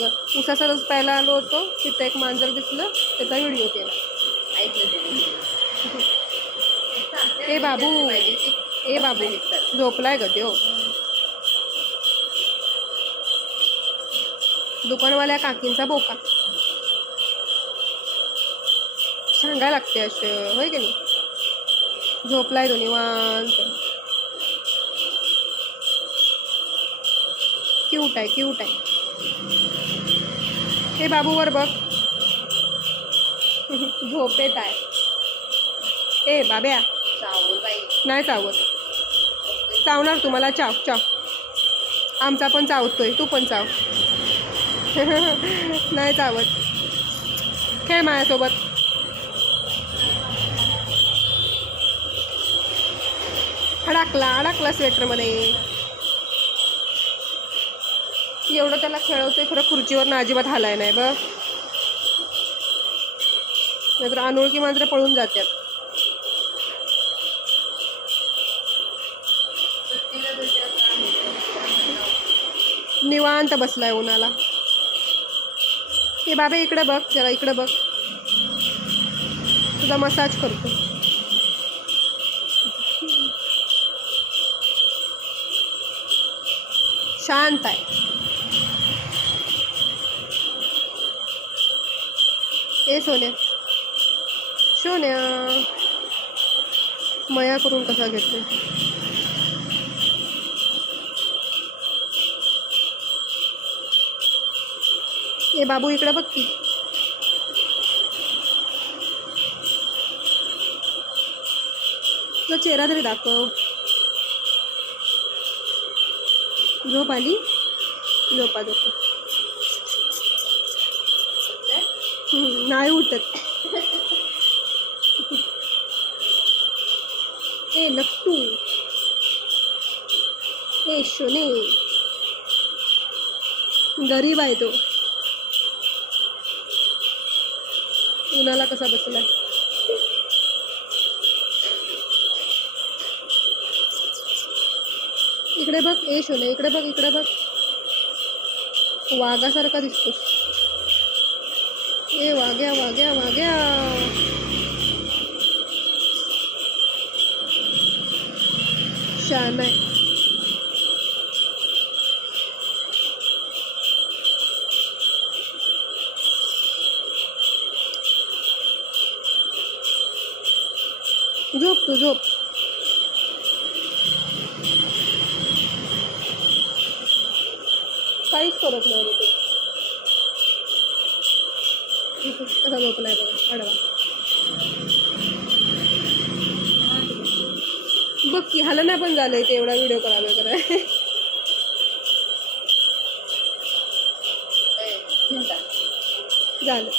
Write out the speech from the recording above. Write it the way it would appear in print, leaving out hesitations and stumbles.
ग. उसाचा रस प्यायला आलो होतो, तिथं एक मांजर दिसलं, त्याचा व्हिडिओ केला. ए बाबू, ए बाबू, झोपलाय ग त्यो. दुकानवाल्या काकींचा बोका सांगायला लागते असं, होय की नाही. झोपलाय तो निवांत. क्यूट आहे, क्यूट आहे. हे बाबूवर बघ. झोपेत आहे. ए बाब्या, नाही चावत. चावणार तुम्हाला. चाव चाव. आमचा पण चावतोय, तू पण चाव. नाही चावत. खेळ माझ्यासोबत. अडकला स्वेटरमध्ये. एवढं त्याला खेळवतोय, खरं खुर्चीवर अजिबात हालाय नाही बघ. नाहीतर अनोळखी मांजरं पळून जातात. निवांत बसलाय उन्हाला. हे बाबा इकडे बघ जरा, इकडे बघ. तुझा मसाज करतो. शांत आहे. ए सोन्या, सोन्या. मया करून कसा घेतोय. ए बाबू इकडे बघ की. तुझा चेहरा तरी दाखव. झोप आली. झोपा झोपा. नाही उठत. ए नक्कू, ए शोने. गरीब आहे तो. उन्हाला कसा बसलाय. इकडे बघ. ए शोने इकडे बघ, इकडे बघ. वाघासारखा दिसतो. ए वाघ्या वाघ्या वाघ्या. शान आहे. झोप तू, झोप. काहीच करत नाही ते. कसा झोपलाय बघा आडवा. बघ की हलना पण झालंय ते. एवढा व्हिडिओ करावे कराय. झालं.